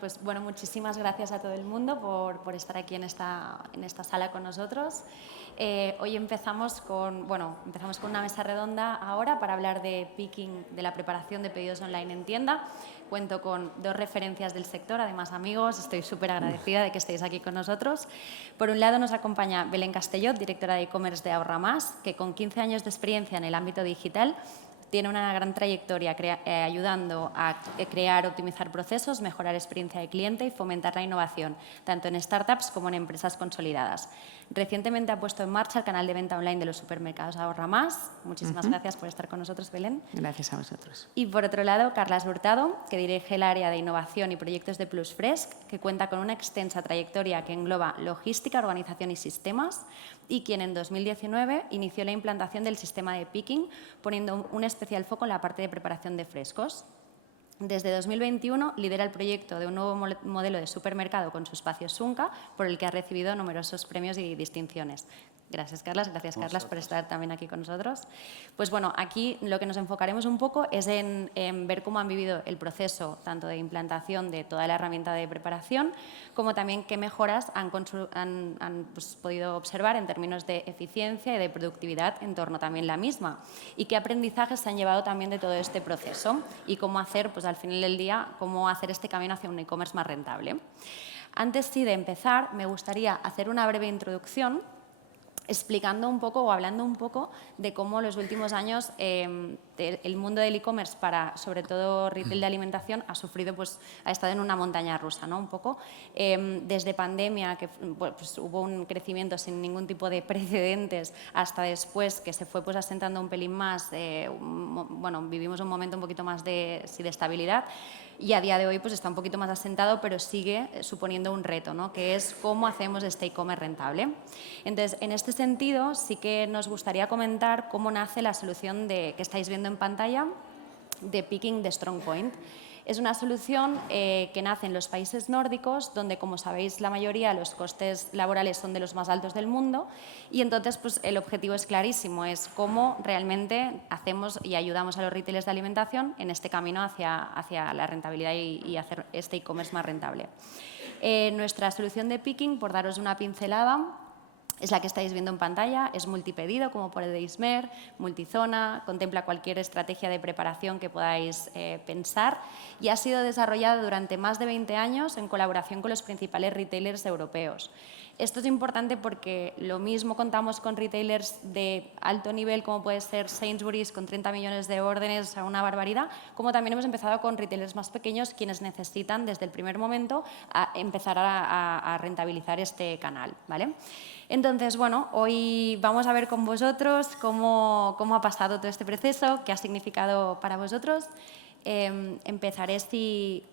Pues bueno, muchísimas gracias a todo el mundo por estar aquí en esta sala con nosotros. Hoy empezamos con una mesa redonda ahora para hablar de picking, de la preparación de pedidos online en tienda. Cuento con dos referencias del sector, además amigos, estoy súper agradecida de que estéis aquí con nosotros. Por un lado nos acompaña Belén Castellot, directora de e-commerce de Ahorra Más, que con 15 años de experiencia en el ámbito digital tiene una gran trayectoria ayudando a crear, optimizar procesos, mejorar experiencia de cliente y fomentar la innovación, tanto en startups como en empresas consolidadas. Recientemente ha puesto en marcha el canal de venta online de los supermercados Ahorra Más. Muchísimas gracias por estar con nosotros, Belén. Gracias a vosotros. Y por otro lado, Carlas Hurtado, que dirige el área de innovación y proyectos de Plusfresc, que cuenta con una extensa trayectoria que engloba logística, organización y sistemas, y quien en 2019 inició la implantación del sistema de picking, poniendo un especial foco en la parte de preparación de frescos. Desde 2021 lidera el proyecto de un nuevo modelo de supermercado con su espacio Sunca, por el que ha recibido numerosos premios y distinciones. Gracias, Carlas. Gracias, Carlas, por estar también aquí con nosotros. Pues bueno, aquí lo que nos enfocaremos un poco es en ver cómo han vivido el proceso tanto de implantación de toda la herramienta de preparación, como también qué mejoras han podido observar en términos de eficiencia y de productividad en torno también a la misma, y qué aprendizajes se han llevado también de todo este proceso y cómo hacer, pues al final del día, cómo hacer este camino hacia un e-commerce más rentable. Antes sí de empezar, me gustaría hacer una breve introducción explicando un poco o hablando un poco de cómo los últimos años el mundo del e-commerce para, sobre todo, retail de alimentación ha estado en una montaña rusa, ¿no? Un poco. Desde pandemia, que pues, hubo un crecimiento sin ningún tipo de precedentes, hasta después que se fue pues, asentando un pelín más, vivimos un momento un poquito más de estabilidad. Y a día de hoy pues, está un poquito más asentado, pero sigue suponiendo un reto, ¿no? Que es cómo hacemos este e-commerce rentable. Entonces, en este sentido, sí que nos gustaría comentar cómo nace la solución que estáis viendo en pantalla de picking de StrongPoint. Es una solución que nace en los países nórdicos, donde, como sabéis, la mayoría de los costes laborales son de los más altos del mundo, y entonces pues, el objetivo es clarísimo, es cómo realmente hacemos y ayudamos a los retailers de alimentación en este camino hacia la rentabilidad y hacer este e-commerce más rentable. Nuestra solución de picking, por daros una pincelada, es la que estáis viendo en pantalla, es multipedido, como podéis ver, multizona, contempla cualquier estrategia de preparación que podáis pensar, y ha sido desarrollada durante más de 20 años en colaboración con los principales retailers europeos. Esto es importante porque lo mismo contamos con retailers de alto nivel, como puede ser Sainsbury's, con 30 millones de órdenes, o sea, una barbaridad, como también hemos empezado con retailers más pequeños, quienes necesitan desde el primer momento empezar a rentabilizar este canal, ¿vale? Entonces, bueno, hoy vamos a ver con vosotros cómo ha pasado todo este proceso, qué ha significado para vosotros. Empezaré,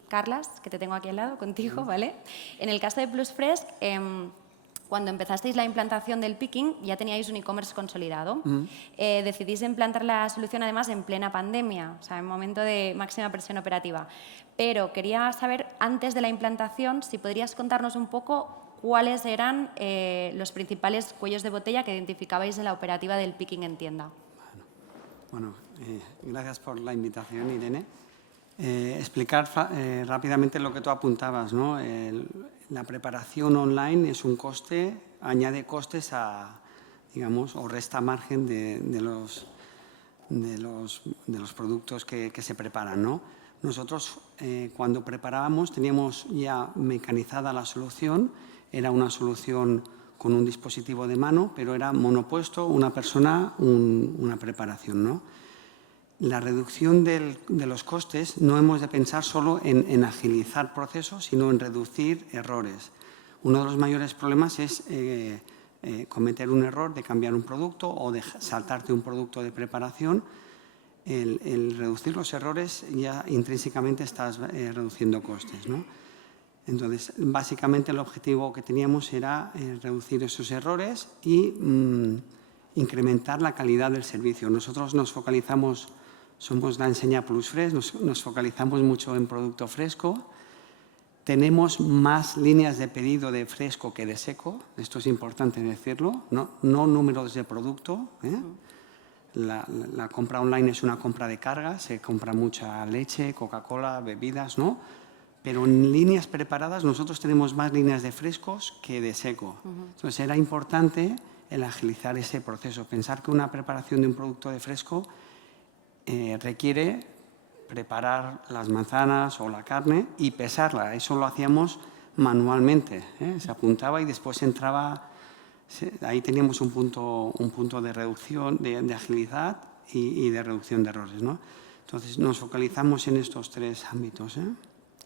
Carlas, que te tengo aquí al lado, contigo, ¿vale? En el caso de Plusfresc, cuando empezasteis la implantación del picking, ya teníais un e-commerce consolidado. Decidís implantar la solución, además, en plena pandemia, o sea, en momento de máxima presión operativa. Pero quería saber, antes de la implantación, si podrías contarnos un poco cuáles eran los principales cuellos de botella que identificabais en la operativa del picking en tienda. Bueno, gracias por la invitación, Irene. Explicar rápidamente lo que tú apuntabas, ¿no? La preparación online es un coste, añade costes digamos, o resta margen de los productos que se preparan, ¿no? Nosotros, cuando preparábamos, teníamos ya mecanizada la solución. Era una solución con un dispositivo de mano, pero era monopuesto, una persona, una preparación, ¿no? La reducción de los costes no hemos de pensar solo en agilizar procesos, sino en reducir errores. Uno de los mayores problemas es cometer un error de cambiar un producto o de saltarte un producto de preparación. El reducir los errores ya intrínsecamente estás reduciendo costes, ¿no? Entonces, básicamente el objetivo que teníamos era reducir esos errores y incrementar la calidad del servicio. Nosotros nos focalizamos, somos la enseña Plusfresc, nos focalizamos mucho en producto fresco. Tenemos más líneas de pedido de fresco que de seco, esto es importante decirlo, no números de producto. La compra online es una compra de carga, se compra mucha leche, Coca-Cola, bebidas, ¿no? pero en líneas preparadas nosotros tenemos más líneas de frescos que de seco. Entonces era importante el agilizar ese proceso, pensar que una preparación de un producto de fresco requiere preparar las manzanas o la carne y pesarla. Eso lo hacíamos manualmente, se apuntaba y después entraba. Ahí teníamos un punto de reducción, de agilidad y de reducción de errores, ¿no? Entonces nos focalizamos en estos tres ámbitos.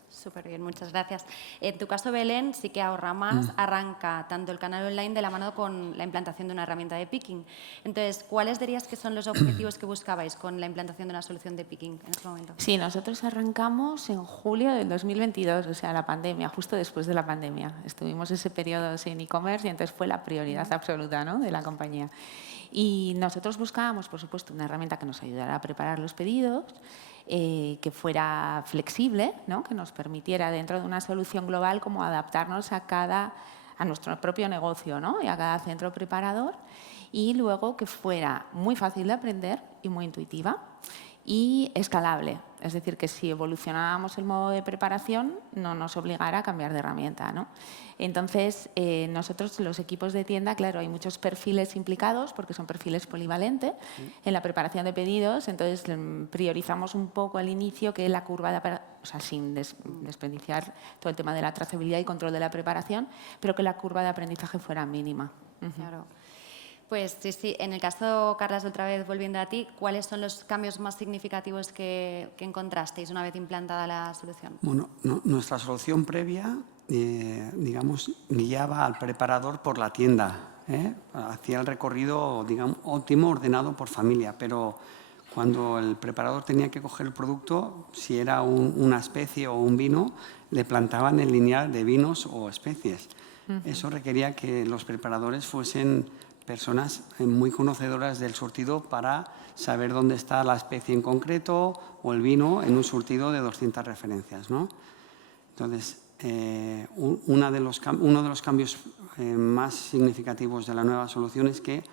Súper bien, muchas gracias. En tu caso, Belén, sí que Ahorra Más arranca tanto el canal online de la mano con la implantación de una herramienta de picking. Entonces, ¿cuáles dirías que son los objetivos que buscabais con la implantación de una solución de picking en este momento? Sí, nosotros arrancamos en julio del 2022, o sea, la pandemia, justo después de la pandemia. Estuvimos ese periodo sin e-commerce y entonces fue la prioridad absoluta, ¿no?, de la compañía. Y nosotros buscábamos, por supuesto, una herramienta que nos ayudara a preparar los pedidos, que fuera flexible, ¿no?, que nos permitiera dentro de una solución global como adaptarnos a nuestro propio negocio, ¿no?, y a cada centro preparador, y luego que fuera muy fácil de aprender y muy intuitiva y escalable. Es decir, que si evolucionábamos el modo de preparación no nos obligara a cambiar de herramienta, ¿no? Entonces, nosotros, los equipos de tienda, claro, hay muchos perfiles implicados porque son perfiles polivalentes en la preparación de pedidos. Entonces, priorizamos un poco al inicio que la curva de, o sea, sin desperdiciar todo el tema de la trazabilidad y control de la preparación, pero que la curva de aprendizaje fuera mínima. Claro. Pues sí, en el caso, Carlas, otra vez volviendo a ti, ¿cuáles son los cambios más significativos que encontrasteis una vez implantada la solución? Bueno, nuestra solución previa, digamos, guiaba al preparador por la tienda, hacía el recorrido, digamos, óptimo, ordenado por familia, pero cuando el preparador tenía que coger el producto, si era una especie o un vino, le plantaban el lineal de vinos o especies. Eso requería que los preparadores fuesen personas muy conocedoras del surtido para saber dónde está la especie en concreto o el vino en un surtido de 200 referencias, ¿no? Entonces, uno de los cambios más significativos de la nueva solución es que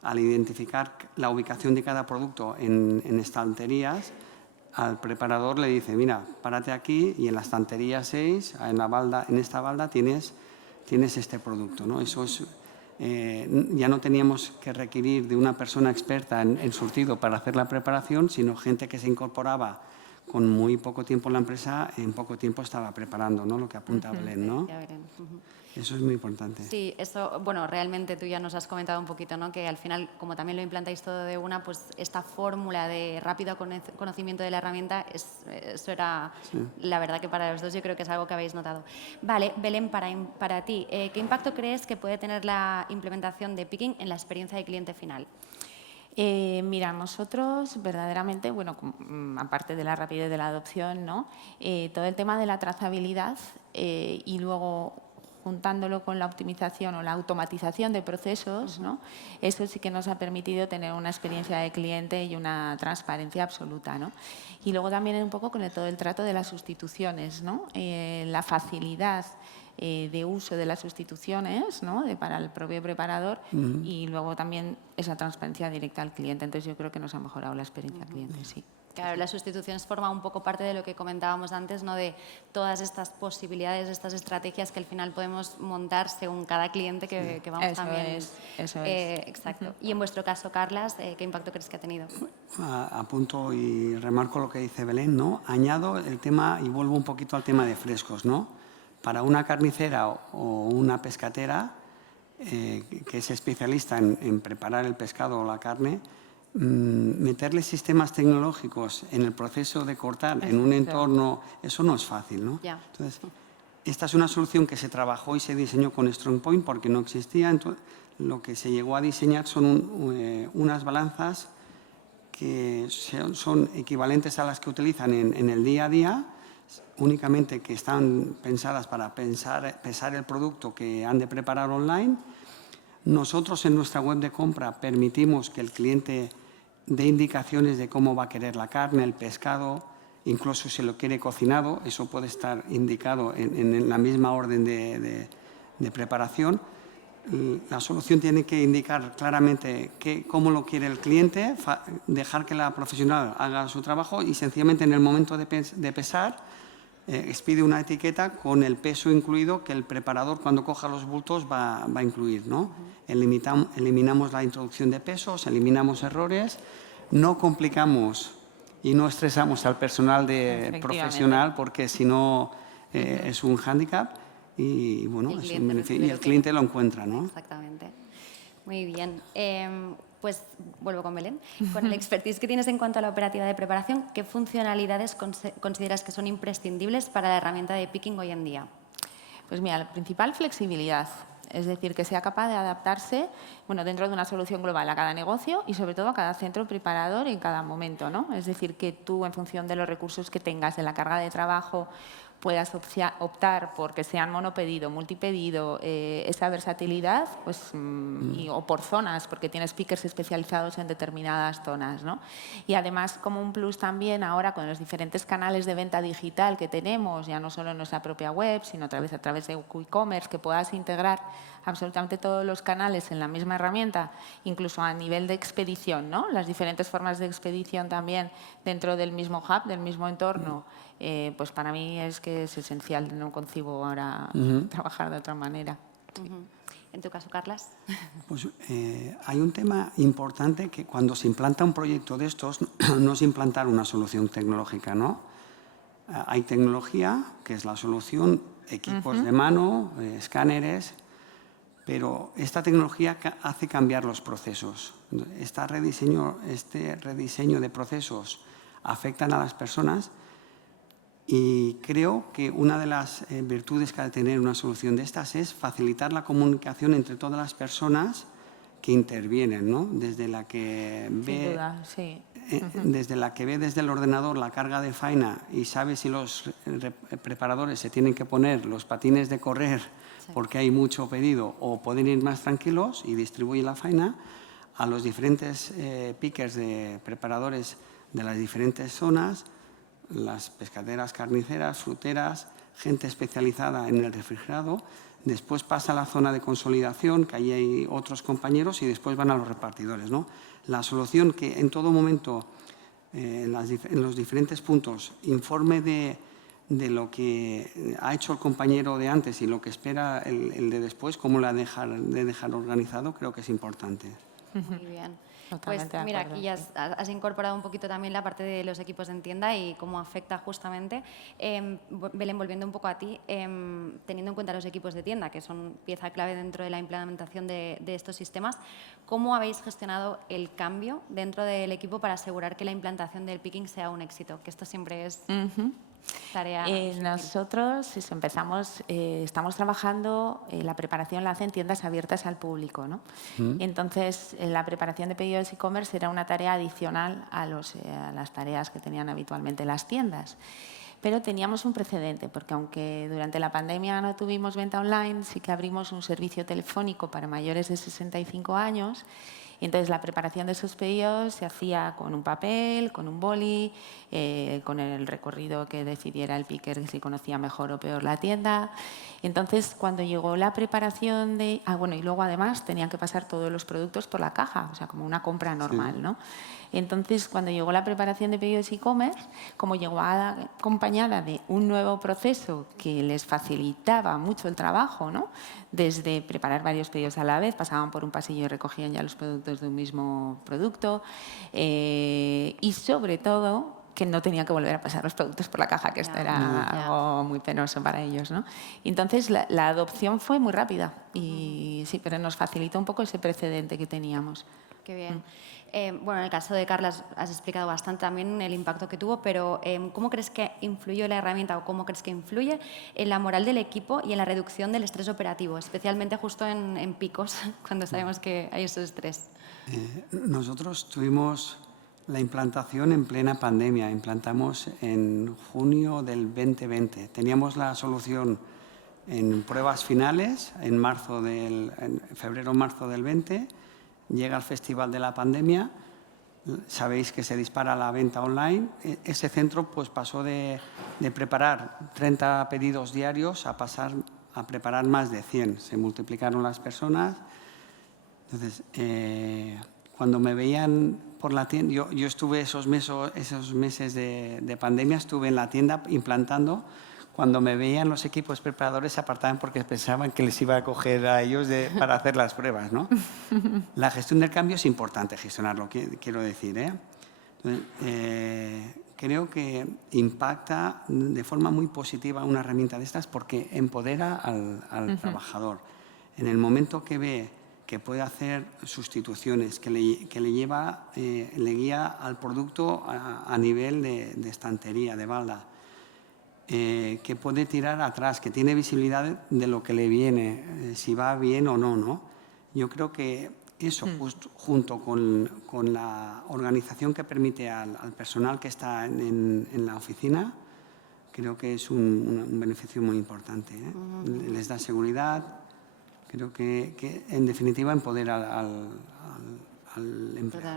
al identificar la ubicación de cada producto en estanterías, al preparador le dice, mira, párate aquí y en la estantería 6, en esta balda tienes este producto, ¿no? Eso es... ya no teníamos que requerir de una persona experta en surtido para hacer la preparación, sino gente que se incorporaba con muy poco tiempo en la empresa, en poco tiempo estaba preparando, ¿no?, lo que apunta Belén, ¿no? Eso es muy importante. Sí, eso, bueno, realmente tú ya nos has comentado un poquito, ¿no?, que al final, como también lo implantáis todo de una, pues esta fórmula de rápido conocimiento de la herramienta, eso era, la verdad que para los dos yo creo que es algo que habéis notado. Vale, Belén, para ti, ¿qué impacto crees que puede tener la implementación de picking en la experiencia de cliente final? Mira, nosotros verdaderamente, bueno, aparte de la rapidez de la adopción, ¿no?, todo el tema de la trazabilidad y luego juntándolo con la optimización o la automatización de procesos, ¿no?, eso sí que nos ha permitido tener una experiencia de cliente y una transparencia absoluta, ¿no? Y luego también un poco con todo el trato de las sustituciones, ¿no?, la facilidad de uso de las sustituciones, ¿no?, para el propio preparador y luego también esa transparencia directa al cliente. Entonces, yo creo que nos ha mejorado la experiencia al cliente, sí. Claro, las sustituciones forman un poco parte de lo que comentábamos antes, ¿no?, de todas estas posibilidades, estas estrategias que al final podemos montar según cada cliente que vamos eso también. Eso es. Exacto. Y en vuestro caso, Carlas, ¿qué impacto crees que ha tenido? Apunto y remarco lo que dice Belén, ¿no? Añado el tema y vuelvo un poquito al tema de frescos, ¿no? Para una carnicera o una pescatera que es especialista en preparar el pescado o la carne, meterle sistemas tecnológicos en el proceso de cortar en un entorno, eso no es fácil, ¿no? Entonces, esta es una solución que se trabajó y se diseñó con StrongPoint porque no existía. Entonces, lo que se llegó a diseñar son unas balanzas que son equivalentes a las que utilizan en el día a día, únicamente que están pensadas para pesar el producto que han de preparar online. Nosotros en nuestra web de compra permitimos que el cliente dé indicaciones de cómo va a querer la carne, el pescado, incluso si lo quiere cocinado, eso puede estar indicado en la misma orden de preparación. La solución tiene que indicar claramente cómo lo quiere el cliente, dejar que la profesional haga su trabajo y sencillamente en el momento de pesar expide una etiqueta con el peso incluido que el preparador cuando coja los bultos va a incluir, ¿no? Eliminamos la introducción de pesos, eliminamos errores, no complicamos y no estresamos al personal profesional porque si no es un hándicap y, bueno, es un beneficio, y el cliente lo encuentra, ¿no? Exactamente. Muy bien. Pues vuelvo con Belén. Con el expertise que tienes en cuanto a la operativa de preparación, ¿qué funcionalidades consideras que son imprescindibles para la herramienta de picking hoy en día? Pues mira, la principal, flexibilidad. Es decir, que sea capaz de adaptarse dentro de una solución global a cada negocio y, sobre todo, a cada centro preparador en cada momento, ¿no? Es decir, que tú, en función de los recursos que tengas, de la carga de trabajo, puedas optar por que sean monopedido, multipedido, esa versatilidad, pues, o por zonas, porque tienes pickers especializados en determinadas zonas, ¿no? Y además, como un plus también ahora con los diferentes canales de venta digital que tenemos, ya no solo en nuestra propia web, sino a través de e-commerce, que puedas integrar absolutamente todos los canales en la misma herramienta, incluso a nivel de expedición, ¿no? Las diferentes formas de expedición también dentro del mismo hub, del mismo entorno, pues para mí es que es esencial, no concibo ahora trabajar de otra manera. En tu caso, Carlas. Pues hay un tema importante que cuando se implanta un proyecto de estos no es implantar una solución tecnológica, ¿no? Hay tecnología, que es la solución, equipos de mano, escáneres, pero esta tecnología hace cambiar los procesos. Este rediseño de procesos afectan a las personas y creo que una de las virtudes que ha de tener una solución de estas es facilitar la comunicación entre todas las personas que intervienen, ¿no? Desde la que ve, sin duda, sí. Desde la que ve desde el ordenador la carga de faena y sabe si los preparadores se tienen que poner los patines de correr porque hay mucho pedido o pueden ir más tranquilos y distribuye la faena a los diferentes pickers de preparadores de las diferentes zonas, las pescaderas, carniceras, fruteras, gente especializada en el refrigerado. Después pasa a la zona de consolidación, que ahí hay otros compañeros, y después van a los repartidores, ¿no? La solución que en todo momento, en los diferentes puntos, informe de lo que ha hecho el compañero de antes y lo que espera el de después, cómo la de dejar organizado, creo que es importante. Muy bien. Totalmente Pues mira, de acuerdo, aquí ya sí. has incorporado un poquito también la parte de los equipos en tienda y cómo afecta justamente. Belén, volviendo un poco a ti, teniendo en cuenta los equipos de tienda, que son pieza clave dentro de la implementación de estos sistemas, ¿cómo habéis gestionado el cambio dentro del equipo para asegurar que la implantación del picking sea un éxito? Que esto siempre es tarea difícil. Nosotros estamos trabajando, la preparación la hacen tiendas abiertas al público, ¿no? Entonces, la preparación de pedidos e-commerce era una tarea adicional a las tareas que tenían habitualmente las tiendas. Pero teníamos un precedente, porque aunque durante la pandemia no tuvimos venta online, sí que abrimos un servicio telefónico para mayores de 65 años. Y entonces la preparación de esos pedidos se hacía con un papel, con un boli, con el recorrido que decidiera el picker si conocía mejor o peor la tienda. Entonces, cuando llegó la preparación y luego además tenían que pasar todos los productos por la caja, o sea, como una compra normal, ¿no? Entonces, cuando llegó la preparación de pedidos e-commerce, como llegó acompañada de un nuevo proceso que les facilitaba mucho el trabajo, ¿no? Desde preparar varios pedidos a la vez, pasaban por un pasillo y recogían ya los productos de un mismo producto, y sobre todo que no tenía que volver a pasar los productos por la caja, que esto era algo muy penoso para ellos, ¿no? Entonces, la adopción fue muy rápida, y sí, pero nos facilitó un poco ese precedente que teníamos. Qué bien. Bueno, en el caso de Carlas has explicado bastante también el impacto que tuvo, pero ¿cómo crees que influyó la herramienta o cómo crees que influye en la moral del equipo y en la reducción del estrés operativo, especialmente justo en picos, cuando sabemos que hay ese estrés? Nosotros tuvimos la implantación en plena pandemia. Implantamos en junio del 2020. Teníamos la solución en pruebas finales en febrero-marzo del 20. Llega el festival de la pandemia, sabéis que se dispara la venta online. Ese centro pues, pasó de preparar 30 pedidos diarios a pasar a preparar más de 100. Se multiplicaron las personas. Entonces, cuando me veían por la tienda, yo estuve esos meses de pandemia, estuve en la tienda implantando cuando me veían los equipos preparadores se apartaban porque pensaban que les iba a coger a ellos para hacer las pruebas, ¿no? La gestión del cambio es importante gestionarlo, quiero decir, ¿eh? Entonces, creo que impacta de forma muy positiva una herramienta de estas porque empodera al trabajador. En el momento que ve que puede hacer sustituciones, que le guía al producto a nivel de estantería, de balda, que puede tirar atrás, que tiene visibilidad de lo que le viene, si va bien o no, ¿no? Yo creo que eso, junto con la organización que permite al personal que está en la oficina, creo que es un beneficio muy importante, ¿eh? Les da seguridad, creo que en definitiva empodera al empleado.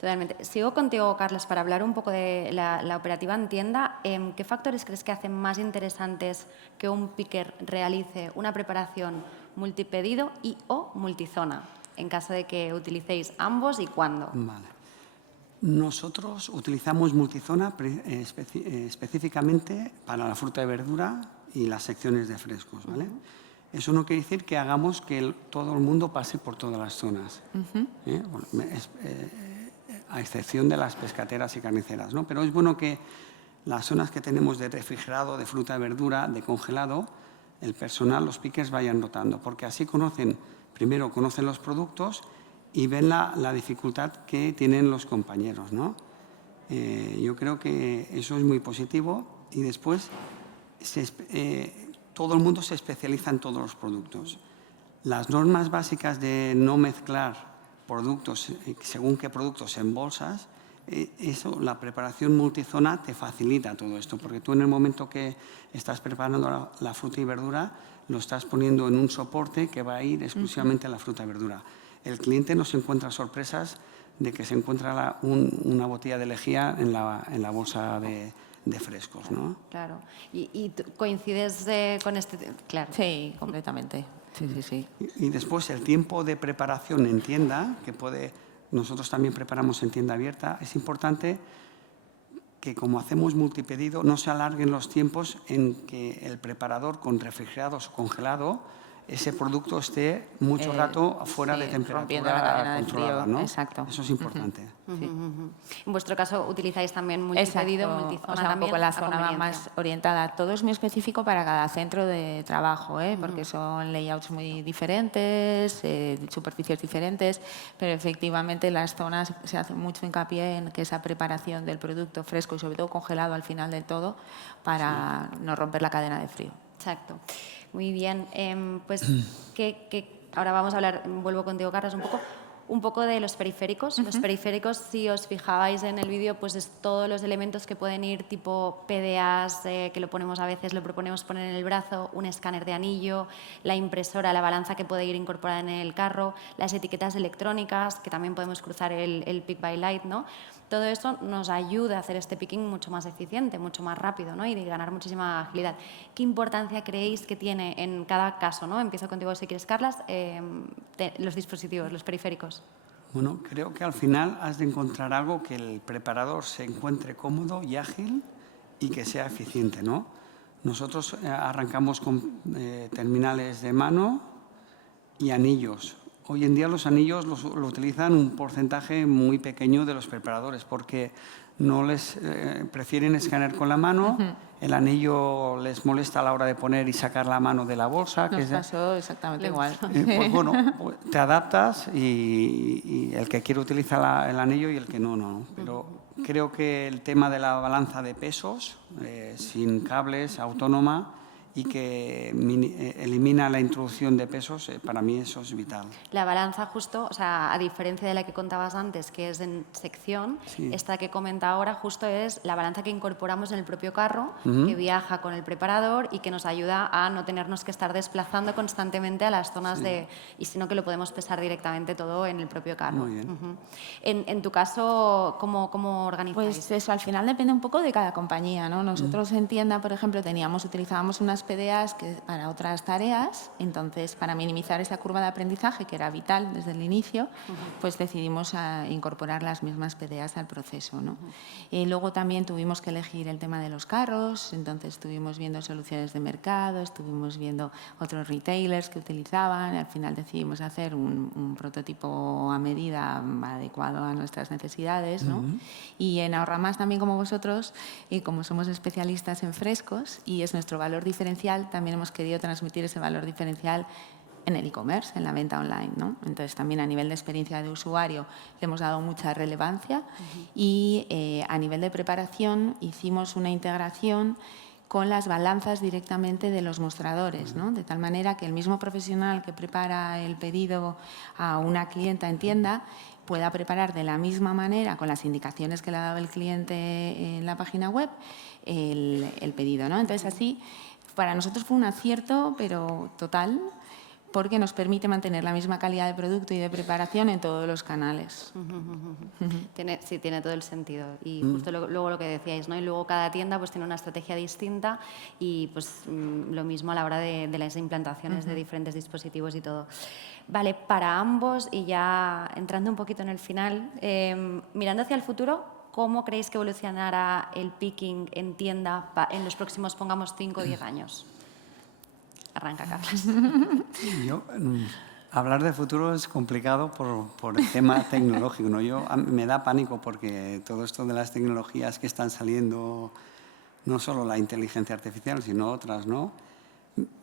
Totalmente. Sigo contigo, Carlos, para hablar un poco de la operativa en tienda. ¿Qué factores crees que hacen más interesantes que un picker realice una preparación multipedido y o multizona, en caso de que utilicéis ambos y cuándo? Vale. Nosotros utilizamos multizona específicamente para la fruta y verdura y las secciones de frescos, ¿vale? Eso no quiere decir que hagamos que todo el mundo pase por todas las zonas, bueno, a excepción de las pescateras y carniceras, ¿no? Pero es bueno que las zonas que tenemos de refrigerado, de fruta y verdura, de congelado, el personal, los pickers vayan rotando, porque así primero conocen los productos y ven la dificultad que tienen los compañeros, ¿no? Yo creo que eso es muy positivo y después todo el mundo se especializa en todos los productos. Las normas básicas de no mezclar productos, según qué productos en bolsas, la preparación multizona te facilita todo esto, porque tú en el momento que estás preparando la fruta y verdura, lo estás poniendo en un soporte que va a ir exclusivamente a la fruta y verdura. El cliente no se encuentra sorpresas de que se encuentra una botella de lejía en la bolsa de frescos, ¿no? Claro. ¿Y coincides con este? Claro. Sí, completamente. Sí. Y después el tiempo de preparación en tienda, nosotros también preparamos en tienda abierta, es importante que como hacemos multipedido no se alarguen los tiempos en que el preparador con refrigerados o congelado ese producto esté mucho rato fuera de rompiendo la cadena temperatura de controlada, frío. ¿no? Exacto. Eso es importante. En vuestro caso utilizáis también multipedido, Exacto. multizona o sea, un también, poco la a zona va conveniencia. más orientada. Todo es muy específico para cada centro de trabajo, porque son layouts muy diferentes, superficies diferentes, pero efectivamente las zonas se hace mucho hincapié en que esa preparación del producto fresco y sobre todo congelado al final del todo para no romper la cadena de frío. Exacto. Muy bien. Pues ahora vamos a hablar, vuelvo contigo, Carlos, un poco de los periféricos. Los periféricos, si os fijabais en el vídeo, pues es todos los elementos que pueden ir tipo PDAs, que lo proponemos poner en el brazo, un escáner de anillo, la impresora, la balanza que puede ir incorporada en el carro, las etiquetas electrónicas, que también podemos cruzar el Pick by Light, ¿no? Todo esto nos ayuda a hacer este picking mucho más eficiente, mucho más rápido, ¿no? Y de ganar muchísima agilidad. ¿Qué importancia creéis que tiene en cada caso, ¿no? Empiezo contigo si quieres, Carlas, los dispositivos, los periféricos. Bueno, creo que al final has de encontrar algo que el preparador se encuentre cómodo y ágil y que sea eficiente, ¿no? Nosotros arrancamos con terminales de mano y anillos. Hoy en día los anillos lo utilizan un porcentaje muy pequeño de los preparadores porque no prefieren escanear con la mano, el anillo les molesta a la hora de poner y sacar la mano de la bolsa. Nos pasó exactamente igual. Pues bueno, te adaptas y el que quiere utilizar el anillo y el que no. Pero creo que el tema de la balanza de pesos, sin cables, autónoma, y que elimina la introducción de pesos, para mí eso es vital. La balanza justo, o sea, a diferencia de la que contabas antes, que es en sección, esta que comenta ahora justo es la balanza que incorporamos en el propio carro, que viaja con el preparador y que nos ayuda a no tenernos que estar desplazando constantemente a las zonas y sino que lo podemos pesar directamente todo en el propio carro. Muy bien. En tu caso, ¿cómo organizáis? Pues eso, al final depende un poco de cada compañía, ¿no? Nosotros en tienda, por ejemplo, utilizábamos unas más PDAs que para otras tareas. Entonces, para minimizar esa curva de aprendizaje, que era vital desde el inicio, pues decidimos incorporar las mismas PDAs al proceso, ¿no? Luego también tuvimos que elegir el tema de los carros, entonces estuvimos viendo soluciones de mercado, estuvimos viendo otros retailers que utilizaban, al final decidimos hacer un prototipo a medida adecuado a nuestras necesidades, ¿no? Y en Ahorramás también, como vosotros, y como somos especialistas en frescos y es nuestro valor diferencial, también hemos querido transmitir ese valor diferencial en el e-commerce, en la venta online, ¿no? Entonces, también a nivel de experiencia de usuario le hemos dado mucha relevancia y a nivel de preparación hicimos una integración con las balanzas directamente de los mostradores, ¿no? De tal manera que el mismo profesional que prepara el pedido a una clienta en tienda pueda preparar de la misma manera, con las indicaciones que le ha dado el cliente en la página web, el pedido, ¿no? Entonces, así, para nosotros fue un acierto, pero total, porque nos permite mantener la misma calidad de producto y de preparación en todos los canales. Sí, tiene todo el sentido. Y justo luego lo que decíais, ¿no? Y luego cada tienda pues tiene una estrategia distinta y pues lo mismo a la hora de las implantaciones de diferentes dispositivos y todo. Vale, para ambos, y ya entrando un poquito en el final, mirando hacia el futuro, ¿cómo creéis que evolucionará el picking en tienda en los próximos, pongamos, 5 o 10 años? Arranca, Carlos. Hablar de futuro es complicado por el tema tecnológico, ¿no? Me da pánico porque todo esto de las tecnologías que están saliendo, no solo la inteligencia artificial, sino otras, ¿no?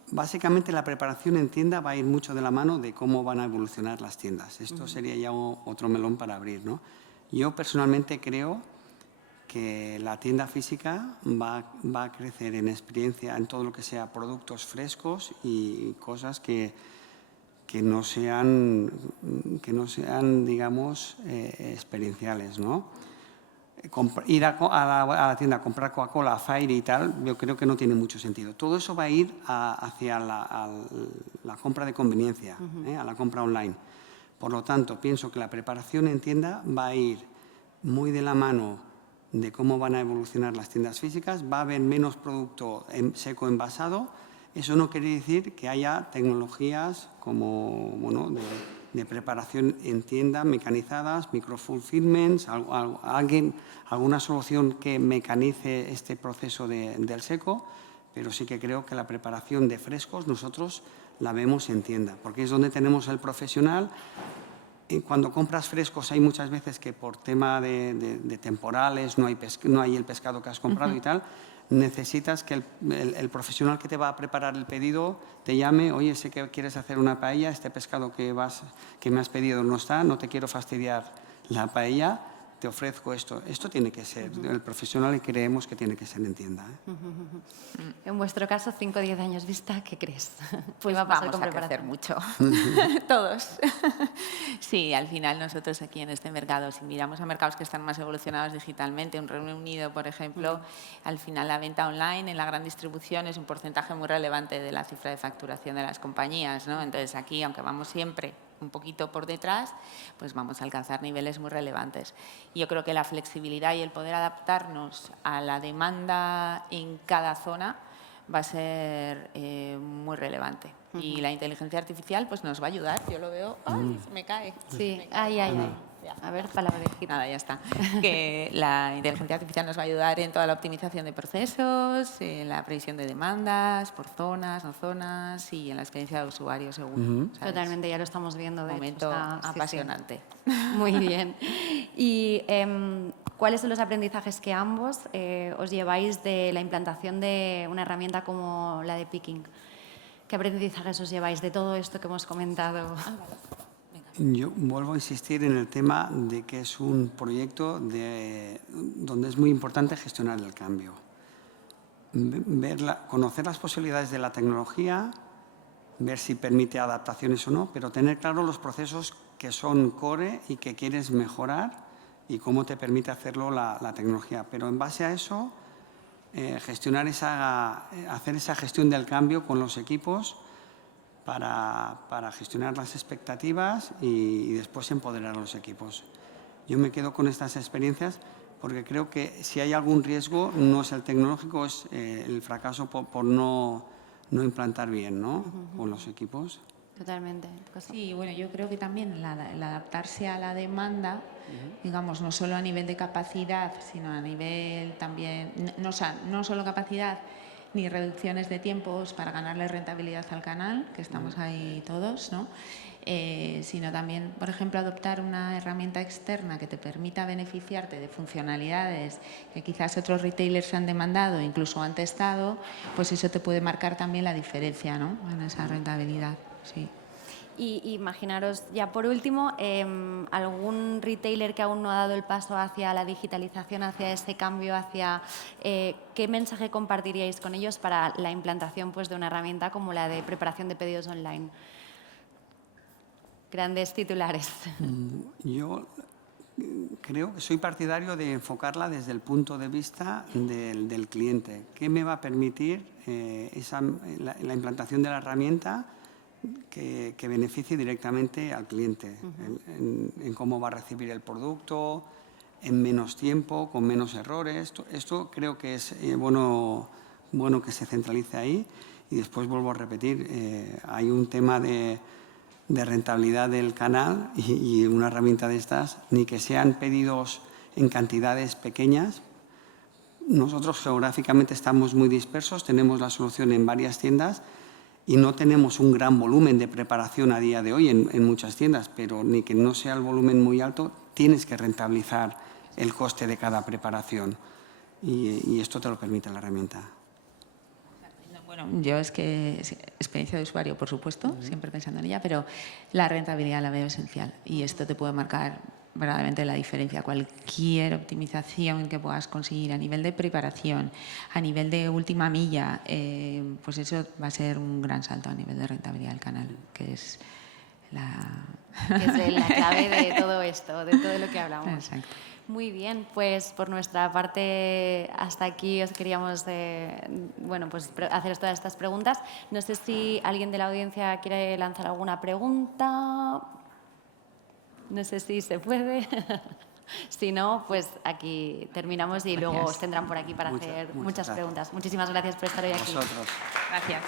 Básicamente la preparación en tienda va a ir mucho de la mano de cómo van a evolucionar las tiendas. Esto sería ya otro melón para abrir, ¿no? Yo personalmente creo que la tienda física va a crecer en experiencia en todo lo que sea productos frescos y cosas que no sean, digamos, experienciales, ¿no? Ir a la tienda a comprar Coca-Cola, Fire y tal, yo creo que no tiene mucho sentido. Todo eso va a ir hacia la compra de conveniencia, a la compra online. Por lo tanto, pienso que la preparación en tienda va a ir muy de la mano de cómo van a evolucionar las tiendas físicas, va a haber menos producto seco envasado. Eso no quiere decir que haya tecnologías como, bueno, de preparación en tienda, mecanizadas, microfulfillments, alguna solución que mecanice este proceso del seco, pero sí que creo que la preparación de frescos nosotros la vemos en tienda, porque es donde tenemos el profesional. Cuando compras frescos hay muchas veces que por tema de temporales no hay el pescado que has comprado y tal, necesitas que el profesional que te va a preparar el pedido te llame, oye, sé que quieres hacer una paella, este pescado que me has pedido no está, no te quiero fastidiar la paella, te ofrezco esto. Esto tiene que ser, el profesional, y creemos que tiene que ser en tienda, ¿eh? En vuestro caso, 5 o 10 años vista, ¿qué crees? Pues va a pasar vamos con a crecer preparación? mucho, todos. Sí, al final nosotros aquí en este mercado, si miramos a mercados que están más evolucionados digitalmente, en Reino Unido, por ejemplo, al final la venta online en la gran distribución es un porcentaje muy relevante de la cifra de facturación de las compañías, ¿no? Entonces aquí, aunque vamos siempre un poquito por detrás, pues vamos a alcanzar niveles muy relevantes. Y yo creo que la flexibilidad y el poder adaptarnos a la demanda en cada zona va a ser muy relevante. Y la inteligencia artificial pues nos va a ayudar. Yo lo veo. ¡Ay, se me cae! Sí, Me cae. ay. A ver, palabrejita. Nada, ya está. Que la inteligencia artificial nos va a ayudar en toda la optimización de procesos, en la previsión de demandas, por zonas, no zonas, y en la experiencia de usuario, seguro. ¿Sabes? Totalmente, ya lo estamos viendo. Un De momento hecho, sí, apasionante. Sí. Muy bien. ¿Y cuáles son los aprendizajes que ambos os lleváis de la implantación de una herramienta como la de Picking? ¿Qué aprendizajes os lleváis de todo esto que hemos comentado? Yo vuelvo a insistir en el tema de que es un proyecto donde es muy importante gestionar el cambio. Conocer las posibilidades de la tecnología, ver si permite adaptaciones o no, pero tener claro los procesos que son core y que quieres mejorar y cómo te permite hacerlo la tecnología. Pero en base a eso, hacer esa gestión del cambio con los equipos para gestionar las expectativas y después empoderar a los equipos. Yo me quedo con estas experiencias porque creo que si hay algún riesgo no es el tecnológico, es el fracaso por no no implantar bien, ¿no? Con los equipos. Totalmente. Sí, bueno, yo creo que también el adaptarse a la demanda, digamos, no solo a nivel de capacidad, sino a nivel también, no solo capacidad ni reducciones de tiempos para ganarle rentabilidad al canal, que estamos ahí todos, ¿no? Sino también, por ejemplo, adoptar una herramienta externa que te permita beneficiarte de funcionalidades que quizás otros retailers han demandado, incluso han testado, pues eso te puede marcar también la diferencia, ¿no? En esa rentabilidad. Sí. Y imaginaros, ya por último, algún retailer que aún no ha dado el paso hacia la digitalización, hacia ese cambio, hacia ¿qué mensaje compartiríais con ellos para la implantación pues, de una herramienta como la de preparación de pedidos online? Grandes titulares. Yo creo que soy partidario de enfocarla desde el punto de vista del cliente. ¿Qué me va a permitir la implantación de la herramienta que beneficie directamente al cliente? En cómo va a recibir el producto, en menos tiempo, con menos errores. Esto creo que es bueno que se centralice ahí. Y después vuelvo a repetir, hay un tema de rentabilidad del canal y una herramienta de estas, ni que sean pedidos en cantidades pequeñas. Nosotros geográficamente estamos muy dispersos, tenemos la solución en varias tiendas y no tenemos un gran volumen de preparación a día de hoy en muchas tiendas, pero ni que no sea el volumen muy alto, tienes que rentabilizar el coste de cada preparación y esto te lo permite la herramienta. Bueno, yo es que experiencia de usuario, por supuesto, siempre pensando en ella, pero la rentabilidad la veo esencial y esto te puede marcar verdaderamente la diferencia. Cualquier optimización que puedas conseguir a nivel de preparación, a nivel de última milla, pues eso va a ser un gran salto a nivel de rentabilidad del canal, que es la clave de todo esto, de todo lo que hablamos. Exacto. Muy bien, pues por nuestra parte hasta aquí os queríamos pues hacer todas estas preguntas. No sé si alguien de la audiencia quiere lanzar alguna pregunta. No sé si se puede. Si no, pues aquí terminamos y luego os tendrán por aquí para hacer muchas preguntas. Muchísimas gracias por estar hoy aquí. Vosotros. Gracias.